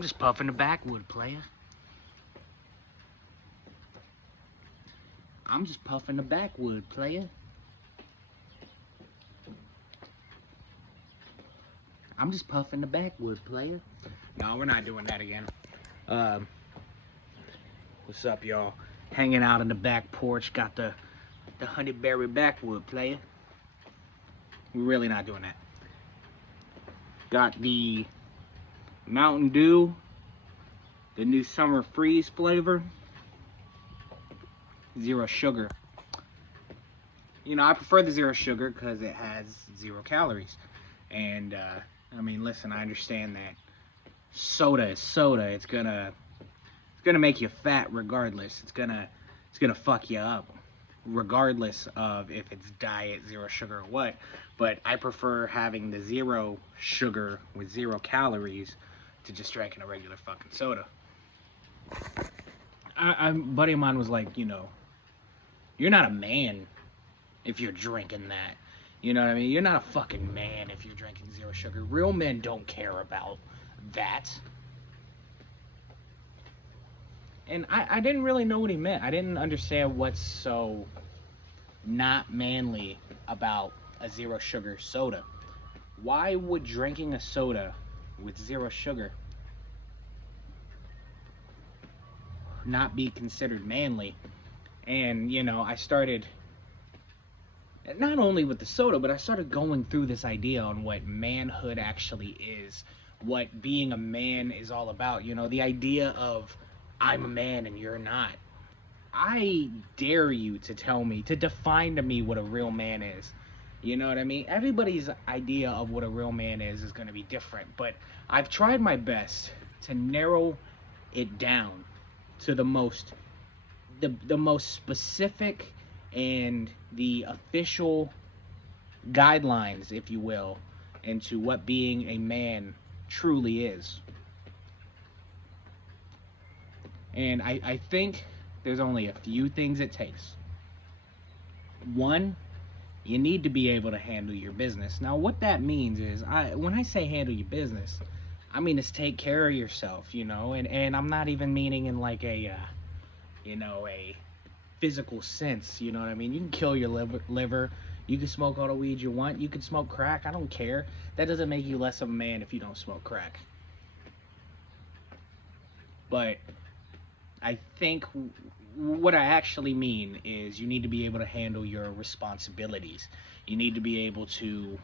I'm just puffing the backwood, player. I'm just puffing the backwood, player. I'm just puffing the backwood, player. No, we're not doing that again. What's up, y'all? Hanging out on the back porch, got the honeyberry backwood, player. We're really not doing that. Got the Mountain Dew, the new summer freeze flavor, 0 sugar. You know, I prefer the 0 sugar because it has 0 calories. And I mean, listen, I understand that soda is soda. It's gonna make you fat regardless. It's gonna fuck you up regardless of if it's diet 0 sugar or what. But I prefer having the 0 sugar with 0 calories to just drinking a regular fucking soda. A buddy of mine was like, you know, you're not a man if you're drinking that. You know what I mean? You're not a fucking man if you're drinking 0 sugar. Real men don't care about that. And I didn't really know what he meant. I didn't understand what's so not manly about a 0 sugar soda. Why would drinking a soda with 0 sugar not be considered manly? And, you know, I started, not only with the soda, but I started going through this idea on what manhood actually is, what being a man is all about. You know, the idea of I'm a man and you're not. I dare you to tell me, to define to me what a real man is. You know what I mean? Everybody's idea of what a real man is going to be different, but I've tried my best to narrow it down to the most specific and the official guidelines, if you will, into what being a man truly is. And I think there's only a few things it takes. One, you need to be able to handle your business. Now, what that means is, when I say handle your business, I mean it's take care of yourself, you know, and I'm not even meaning in like a, you know, a physical sense, you know what I mean? You can kill your liver, you can smoke all the weed you want, you can smoke crack, I don't care. That doesn't make you less of a man if you don't smoke crack. But I think what I actually mean is you need to be able to handle your responsibilities. You need to be able to,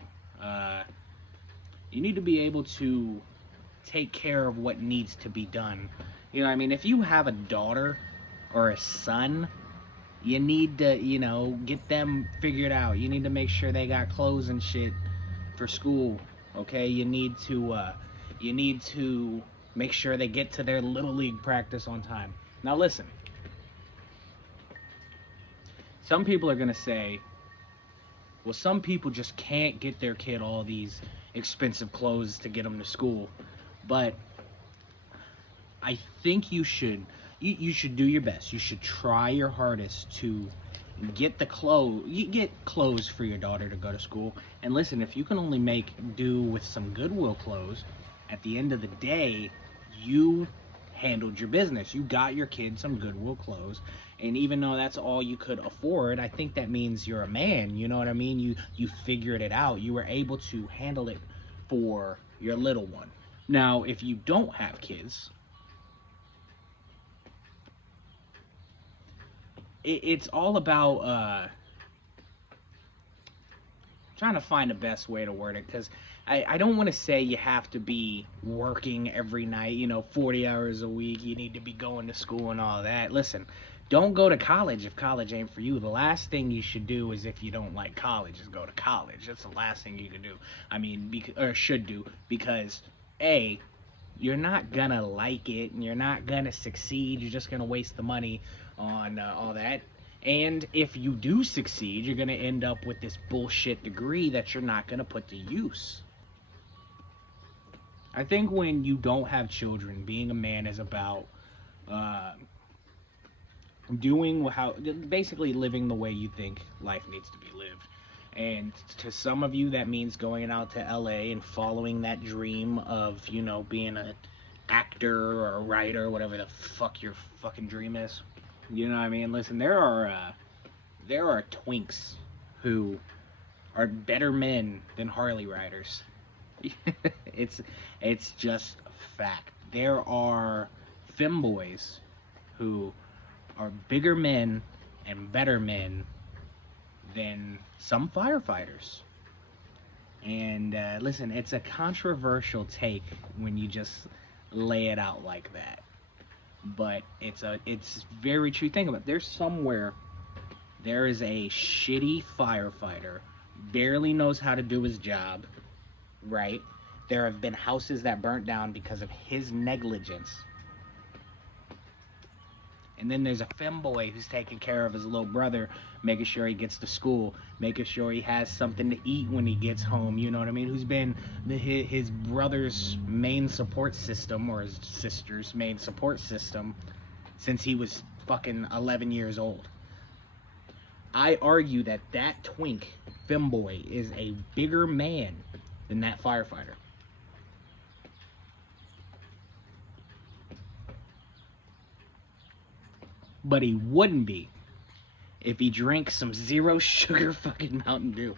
take care of what needs to be done. You know what I mean? If you have a daughter or a son, you need to, you know, get them figured out. You need to make sure they got clothes and shit for school, okay? You need to make sure they get to their little league practice on time. Now listen, some people are gonna say, well, some people just can't get their kid all these expensive clothes to get them to school. But I think you should do your best. You should try your hardest to get clothes for your daughter to go to school. And listen, if you can only make do with some Goodwill clothes, at the end of the day, you handled your business. You got your kid some Goodwill clothes, and even though that's all you could afford, I think that means you're a man. You know what I mean? You figured it out. You were able to handle it for your little one. Now, if you don't have kids, it's all about trying to find the best way to word it, because I don't want to say you have to be working every night, you know, 40 hours a week, you need to be going to school and all that. Listen, don't go to college if college ain't for you. The last thing you should do is, if you don't like college, is go to college. That's the last thing you can do. I mean, or should do, because A, you're not gonna like it, and you're not gonna succeed. You're just gonna waste the money on all that. And if you do succeed, you're gonna end up with this bullshit degree that you're not gonna put to use. I think when you don't have children, being a man is about basically living the way you think life needs to be lived. And to some of you, that means going out to LA and following that dream of, you know, being a actor or a writer, whatever the fuck your fucking dream is. You know what I mean? Listen, there are twinks who are better men than Harley riders. it's it's just fact. There are femboys who are bigger men and better men than some firefighters. And listen, it's a controversial take when you just lay it out like that. But it's very true. Think about it. There is a shitty firefighter, barely knows how to do his job, right? There have been houses that burnt down because of his negligence. And then there's a femboy who's taking care of his little brother, making sure he gets to school, making sure he has something to eat when he gets home, you know what I mean? Who's been his brother's main support system, or his sister's main support system, since he was fucking 11 years old. I argue that that twink femboy is a bigger man than that firefighter. But he wouldn't be if he drank some zero sugar fucking Mountain Dew.